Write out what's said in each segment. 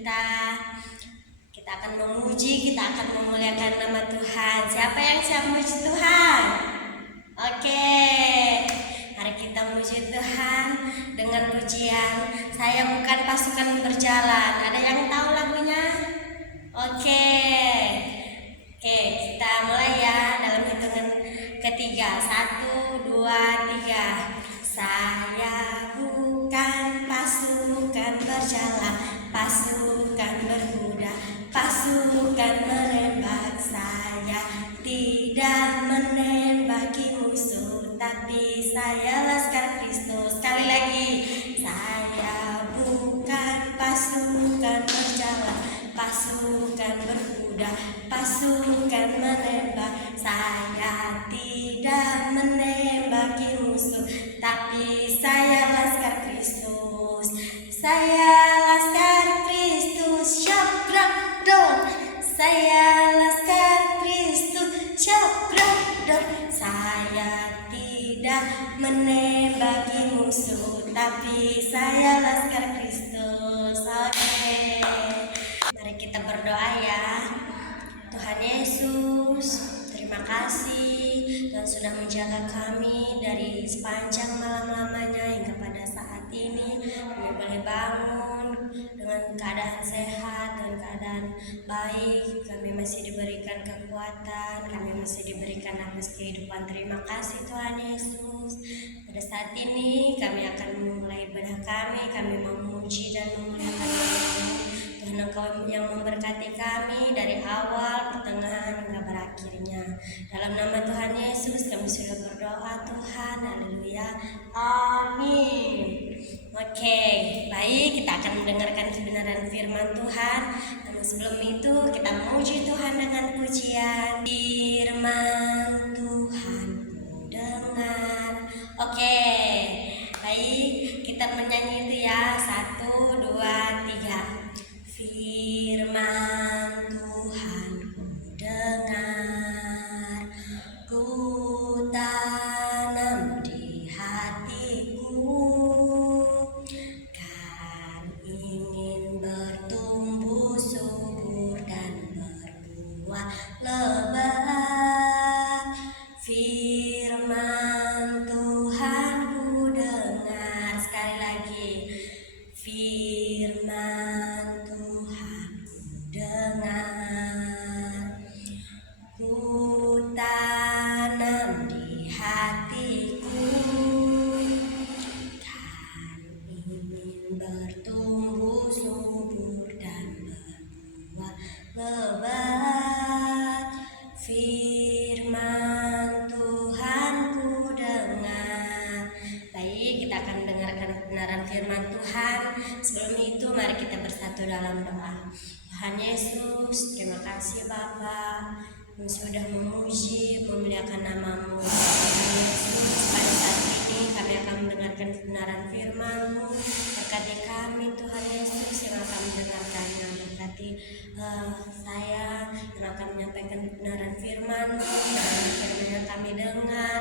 kita. Kita akan memuji, kita akan memuliakan nama Tuhan. Siapa yang siap memuji Tuhan? Oke, mari kita memuji Tuhan dengan pujian Saya Bukan Pasukan Berjalan. Ada yang tahu lagunya? Oke, kita mulai ya dalam hitungan ketiga. 1, 2, 3. Saya bukan pasukan berjalan, pasukan berkuda, pasukan menembak. Saya tidak menembaki musuh, tapi saya laskar Kristus. Sekali lagi, saya bukan pasukan berjalan, pasukan berkuda, pasukan menembak. Saya tidak menembaki musuh, tapi saya laskar Kristus. Saya laskar Kristus, syabrakdon. Saya laskar Kristus, syabrakdon. Saya tidak menembaki musuh, tapi saya laskar Kristus. Oke, mari kita berdoa ya. Tuhan Yesus, terima kasih Tuhan sudah menjaga kami dari sepanjang malam lamanya hingga pada saat ini. Kami boleh bangun dengan keadaan sehat dan keadaan baik. Kami masih diberikan kekuatan, kami masih diberikan nafas kehidupan. Terima kasih Tuhan Yesus. Pada saat ini kami akan memulai ibadah kami memuji dan memuliakan nama-Mu. Tuhan, Engkau yang memberkati kami dari awal, pertengahan hingga berakhirnya. Dalam nama Tuhan Yesus kami sudah berdoa Tuhan. Haleluya. Amin. Oke, baik, kita akan mendengarkan kebenaran firman Tuhan. Namun sebelum itu kita memuji Tuhan dengan pujian. Firman Tuhan ku dengar. Oke, baik, kita menyanyi itu ya. 1, 2, 3. Firman Tuhan ku dengar, ku tanam di hatiku, kan ingin bertumbuh subur dan berbuah lebat. Firman Tuhan ku dengar. Sekali lagi, firman Tuhan ku dengar, ku tanam di hatiku, kan ingin bertumbuh subur dan berbuah lebat. Firman Tuhan ku dengar. Baik, kita akan mendengarkan kebenaran firman Tuhan. Sebelum itu mari kita bersatu dalam doa. Tuhan Yesus, terima kasih Bapa yang sudah memuji, memuliakan nama-Mu. Tuhan Yesus, pada saat ini kami akan mendengarkan kebenaran firman-Mu. Berkati kami Tuhan Yesus yang akan mendengarkannya. Berkati saya yang akan menyampaikan kebenaran firman-Mu. Dan firman yang kami dengar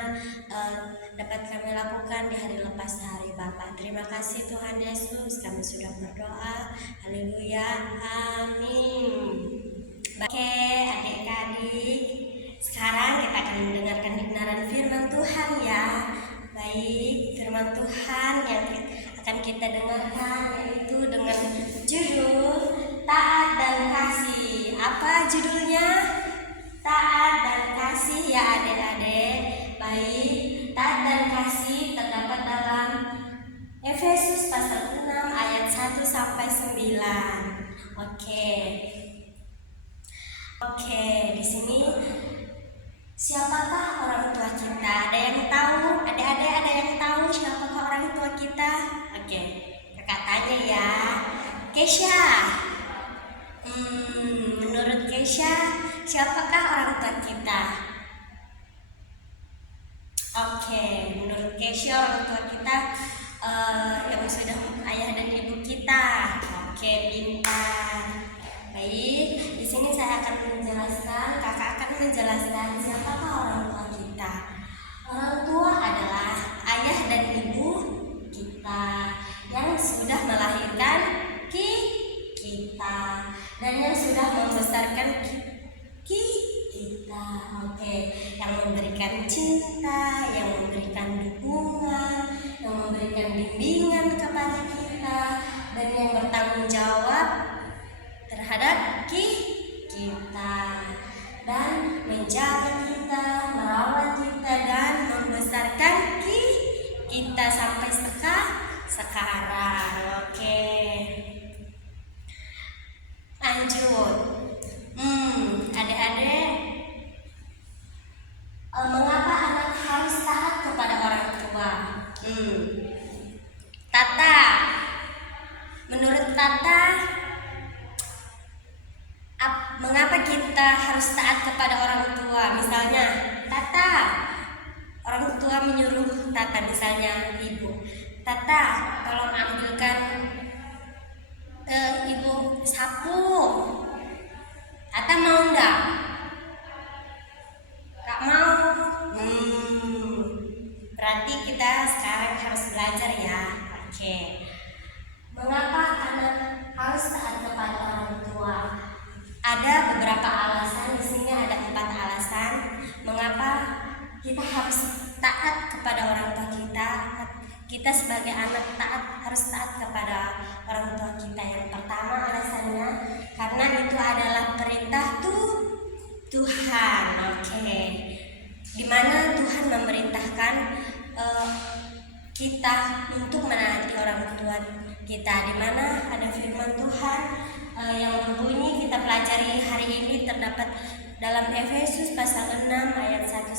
dapat kami lakukan di hari lepas hari Bapa. Terima kasih Tuhan Yesus, kami sudah berdoa. Haleluya, amin. Oke, adik-adik, sekarang kita akan mendengarkan kebenaran firman Tuhan ya. Baik, firman Tuhan yang akan kita dengarkan yaitu dengan judul Taat dan Kasih. Apa judulnya? Taat dan Kasih ya adik-adik. Baik, taat dan kasih terdapat dalam Efesus pasal 6 ayat 1 sampai 9. Oke, di sini siapakah orang tua kita? Ada yang tahu? Adik-adik ada yang tahu siapakah orang tua kita? Oke, kakak tanya ya. Kesha. Menurut Kesha, siapakah orang tua kita? Oke, menurut Kesha orang tua kita yang sudah ayah dan ibu kita. Oke, pintar. Baik, di sini saya akan menjelaskan, kakak akan menjelaskan siapakah orang tua kita. Orang tua adalah ayah dan ibu kita yang sudah melahirkan kita. kita, dan yang sudah membesarkan kita. Oke, yang memberikan cinta, yang memberikan dukungan, yang memberikan bimbingan kepada kita, dan yang bertanggung jawab terhadap kita, dan menjaga kita, merawat kita, dan membesarkan kita sampai sekarang. Oke, lanjut. Adik-adik, mengapa anak harus taat kepada orang tua? Tata, menurut Tata, mengapa kita harus taat kepada orang tua? Misalnya, Tata, orang tua menyuruh Tata, misalnya ibu, Tata, tolong ambilkan ibu sapu. Tata mau enggak? Gak mau. Berarti kita sekarang harus belajar ya. Oke. Mengapa anak harus taat kepada orang tua? Ada beberapa alasan. Di sini ada 4 alasan mengapa kita harus taat kepada orang tua kita. Kita sebagai anak harus taat kepada orang tua kita. Yang pertama alasannya karena itu adalah perintah Tuhan. Oke. Dimana Tuhan memerintahkan kita untuk menaati orang tua kita. Dimana ada firman Tuhan yang berbunyi, kita pelajari hari ini, terdapat dalam Efesus pasal 6 ayat 1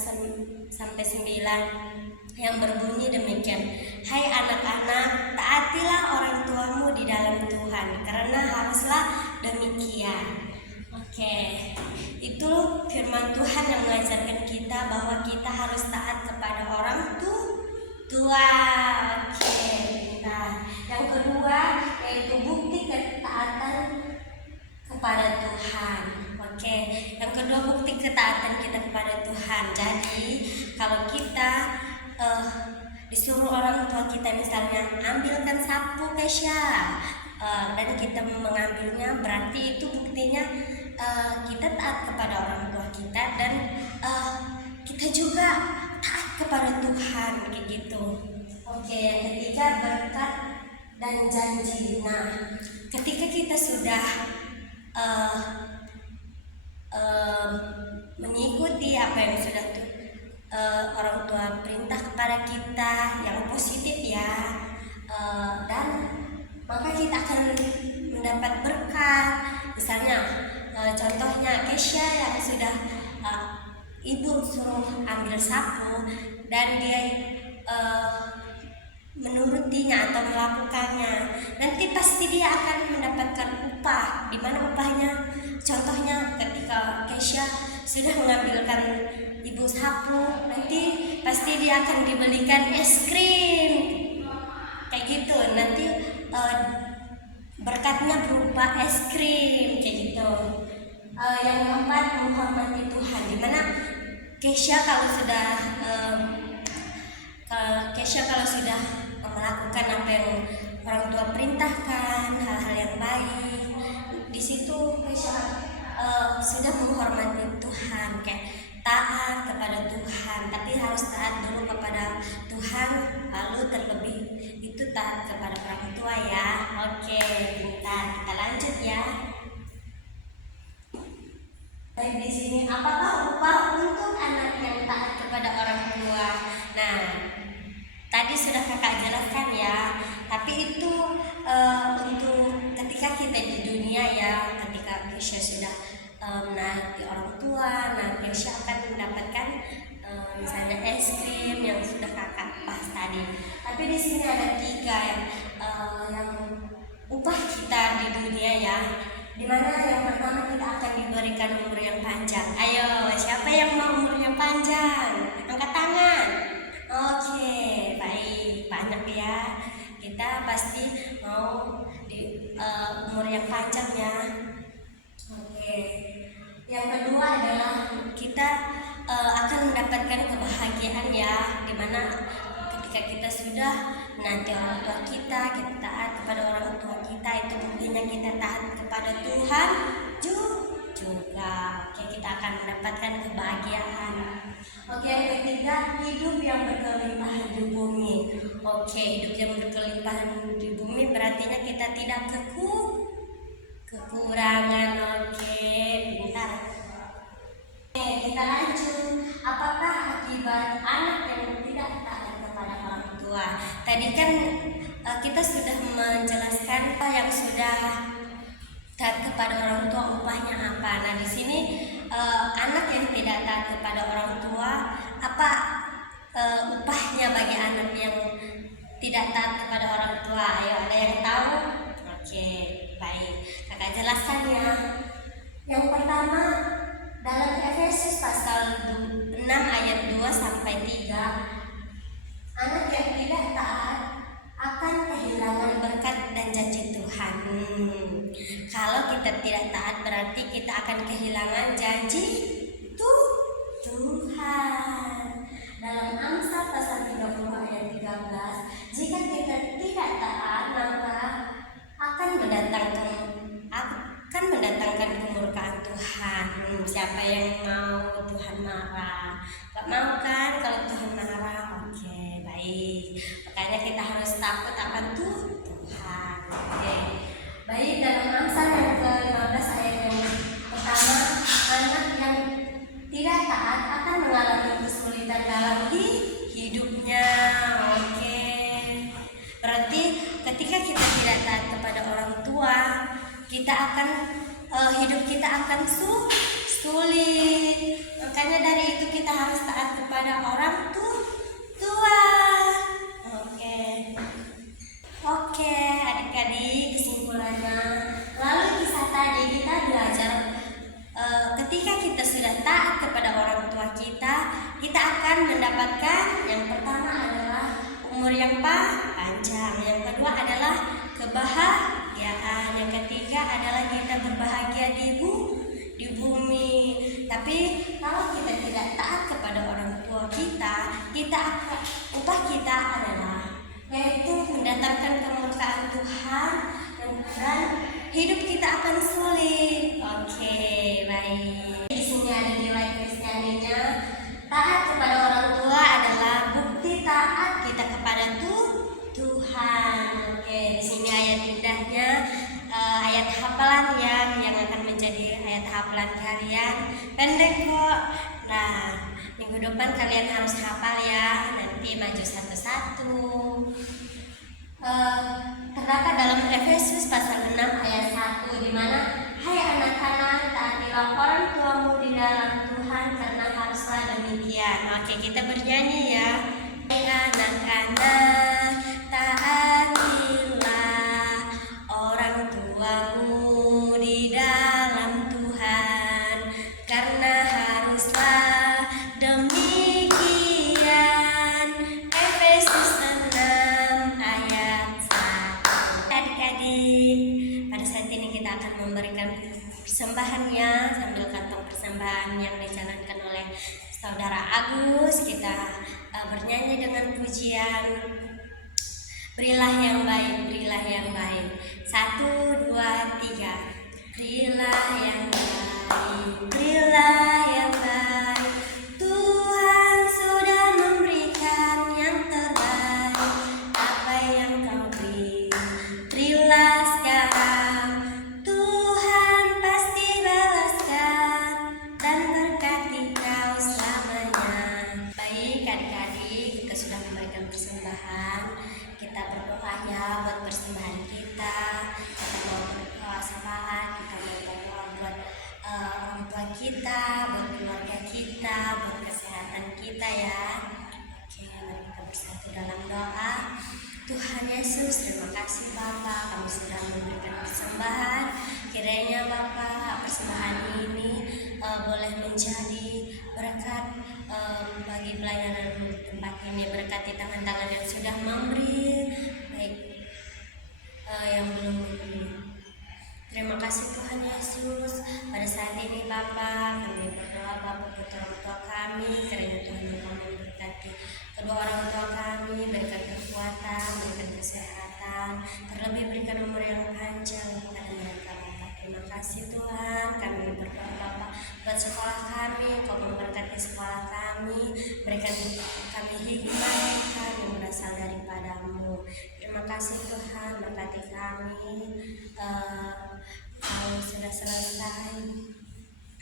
sampai 9 yang berbunyi demikian. Hai anak-anak, taatilah orang tuamu di dalam Tuhan, karena haruslah demikian. Oke, itu firman Tuhan yang mengajarkan kita bahwa kita harus taat kepada orang tua. Oke, nah yang kedua yaitu bukti ketaatan kepada Tuhan. Oke, yang kedua bukti ketaatan kita kepada Tuhan. Jadi kalau kita disuruh orang tua kita misalnya ambilkan sapu Kesha, dan kita mengambilnya, berarti itu buktinya kita taat kepada orang tua kita, dan kita juga taat kepada Tuhan, kayak gitu. Oke, yang ketiga berkat dan janji. Nah, ketika kita sudah mengikuti apa yang sudah orang tua perintah kepada kita yang positif ya, dan maka kita akan mendapat berkat. Misalnya contohnya Kesha yang sudah ibu suruh ambil sapu dan dia menurutinya atau melakukannya, nanti pasti dia akan mendapatkan upah. Di mana upahnya? Contohnya ketika Kesha sudah mengambilkan ibu sapu, nanti pasti dia akan dibelikan es krim, kayak gitu. Nanti berkatnya berupa es krim, kayak gitu. Yang keempat, menghormati Tuhan. Dimana Kesha kalau sudah melakukan apa yang orang tua perintahkan, hal-hal yang baik, di situ Kesha sudah menghormati Tuhan, kayak taat kepada Tuhan. Tapi harus taat dulu kepada Tuhan, lalu terlebih itu taat kepada orang tua ya. Oke, pintar. Kita lanjut ya. Baik, di sini apakah upah untuk anak yang taat kepada orang tua? Nah, tadi sudah kakak jelaskan ya. Tapi itu untuk ketika kita di dunia ya, ketika Kesha sudah menaati orang tua, nah Kesha akan mendapatkan misalnya es krim yang sudah kakak bahas tadi. Tapi di sini ada 3 yang upah kita di dunia ya. Dimana yang pertama kita akan diberikan umur yang panjang. Ayo, siapa yang mau umurnya panjang? Angkat tangan. Oke, baik, banyak ya. Kita pasti mau di umur yang panjang ya. Oke. Yang kedua adalah kita akan mendapatkan kebahagiaan ya. Dimana ketika kita sudah menanti orang tua kita taat kepada orang tua kita, itu buktinya kita taat kepada Tuhan juga. Oke, kita akan mendapatkan kebahagiaan. Oke, yang ketiga, hidup yang berkelimpahan di bumi. Oke, hidup yang berkelimpahan di bumi berarti kita tidak kekurangan. Oke, pintar. Oke, kita lanjut. Apakah akibat anak yang tidak taat kepada orang tua? Tadi kan kita sudah menjelaskan yang sudah taat kepada orang tua upahnya apa. Nah, di sini anak yang tidak taat kepada orang tua, apa upahnya bagi anak yang tidak taat kepada orang tua? Ayo, ada yang tahu? Oke, baik. Kakak jelaskan ya. Yang pertama, dalam Efesus pasal 6 ayat 2 sampai 3, anak yang tidak taat akan kehilangan berkat dan janji Tuhan. Kalau kita tidak taat berarti kita akan kehilangan janji Tuhan. Dalam Amsal pasal 30 ayat 13, jika kita tidak taat maka akan mendatangkan kemurkaan Tuhan. Siapa yang mau Tuhan marah? Gak mau kan kalau Tuhan marah? Oke, baik. Makanya kita harus takut akan Tuhan. Oke, baik. Dalam Amsal yang ke-15 ayat yang pertama, anak yang tidak taat akan mengalami kesulitan dalam hidupnya. Oke, berarti ketika kita tidak taat kepada orang tua, kita akan hidup kita akan sulit. Makanya dari itu kita harus taat kepada orang tua. Oke, adik-adik, kesimpulannya, lalu kisah tadi kita belajar ketika kita sudah taat kepada orang tua kita akan mendapatkan yang pertama adalah umur yang panjang, yang kedua adalah kebahagiaan, yang ketiga adalah kita berbahagia di bumi. Tapi kalau kita tidak taat kepada orang tua kita akan upah kita adalah yaitu mendatangkan kemurkaan Tuhan dan hidup kita akan sulit. Oke, baik. Di sini ada nilai Kristianinya. Taat kepada orang tua adalah bukti taat kita kepada Tuhan. Oke, di sini ayat indahnya, ayat hafalan yang akan menjadi ayat hafalan kalian. Pendek kok. Nah, minggu depan kalian harus hafal ya. Nanti maju satu-satu. Terdapat dalam Efesus pasal 6 ayat 1 di mana, hai anak-anak, taatilah orang tuamu di dalam Tuhan karena haruslah demikian. Oke, kita bernyanyi ya. Hai anak-anak, taatilah orang tuamu di dalam Tuhan karena haruslah demikian. Efesus 6 ayat 1. Adik-adik, pada saat ini kita akan memberikan persembahannya sambil kantong persembahan yang dicanangkan oleh Saudara Agus. Kita bernyanyi dengan pujian Berilah yang baik, berilah yang baik. 1, 2, 3. Berilah yang baik, berilah yang baik. Tuhan sudah memberikan yang terbaik. Apa yang kau beri, berilah sekarang. Tuhan pasti balaskan dan berkati kau selamanya. Baik adik-adik, kita sudah memberikan persembahan. Kita berdoa ya buat persembahan kita. Kita mau berdoa syafaat, kita mau berdoa buat orang tua kita, buat keluarga kita, buat kesehatan kita ya. Oke, mari kita bersatu dalam doa. Tuhan Yesus, terima kasih Bapa, kami sudah memberikan persembahan. Kiranya Bapa, persembahan ini boleh menjadi berkat bagi pelayanan di tempat ini. Berkati tangan-tangan yang sudah memberi, baik yang belum memberi. Terima kasih Tuhan Yesus. Pada saat ini Bapa, kami berdoa Bapa untuk orang tua kami, kiranya Tuhan memberkati kedua orang tua kami, kesehatan, terlebih berikan umur yang panjang kepada mereka Bapa. Terima kasih Tuhan, kami berdoa Bapa buat sekolah kami, Kau memberkati sekolah kami, berikan kami hikmah Tuhan yang berasal daripada-Mu. Terima kasih Tuhan, berkati kami. Kalau sudah selesai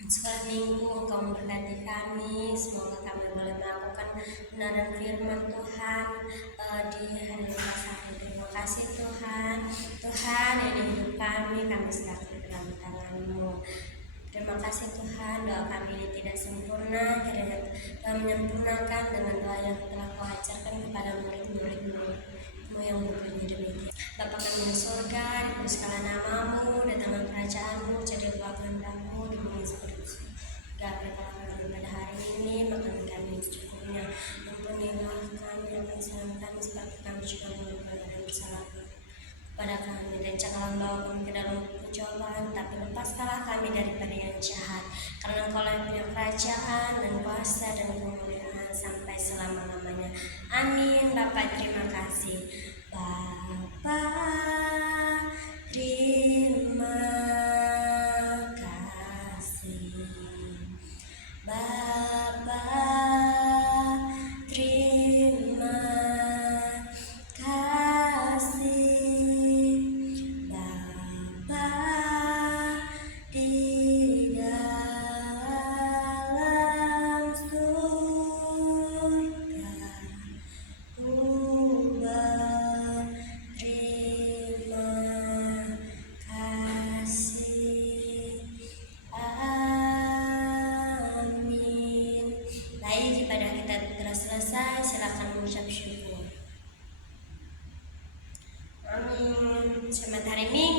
sekolah minggu, Kau memberkati kami, semoga kami boleh melakukan kebenaran firman Tuhan di hari satu. Terima kasih Tuhan. Tuhan, ini hidup kami serahkan ke dalam tangan-Mu. Terima kasih Tuhan, doa kami ini tidak sempurna, kiranya Tuhan menyempurnakan dengan doa yang telah Kau ajarkan kepada murid-murid-Mu yang mempunyai demikian. Bapa kami di surga, dikuduskanlah nama-Mu, datanglah kerajaan-Mu, jadi kehendak-Mu di bumi seperti di surga. Berikanlah kami pada hari ini makan kami secukupnya, ampunilah kami akan kesalahan kami seperti kami juga mengampuni orang yang bersalah pada kami, dan janganlah membawa kami ke dalam pencobaan, tapi lepaskanlah kami daripada yang jahat, karena Engkau yang punya kerajaan dan kuasa dan kemuliaan sampai selama-lamanya. Amin. Bapa, terima kasih. Bapa, terima kasih. Bapa, terima kasih. Bapa di dalam surga, terima kasih. Amin. Baik, ibadah kita telah selesai, silakan mengucap syukur. Amin. Selamat hari Minggu.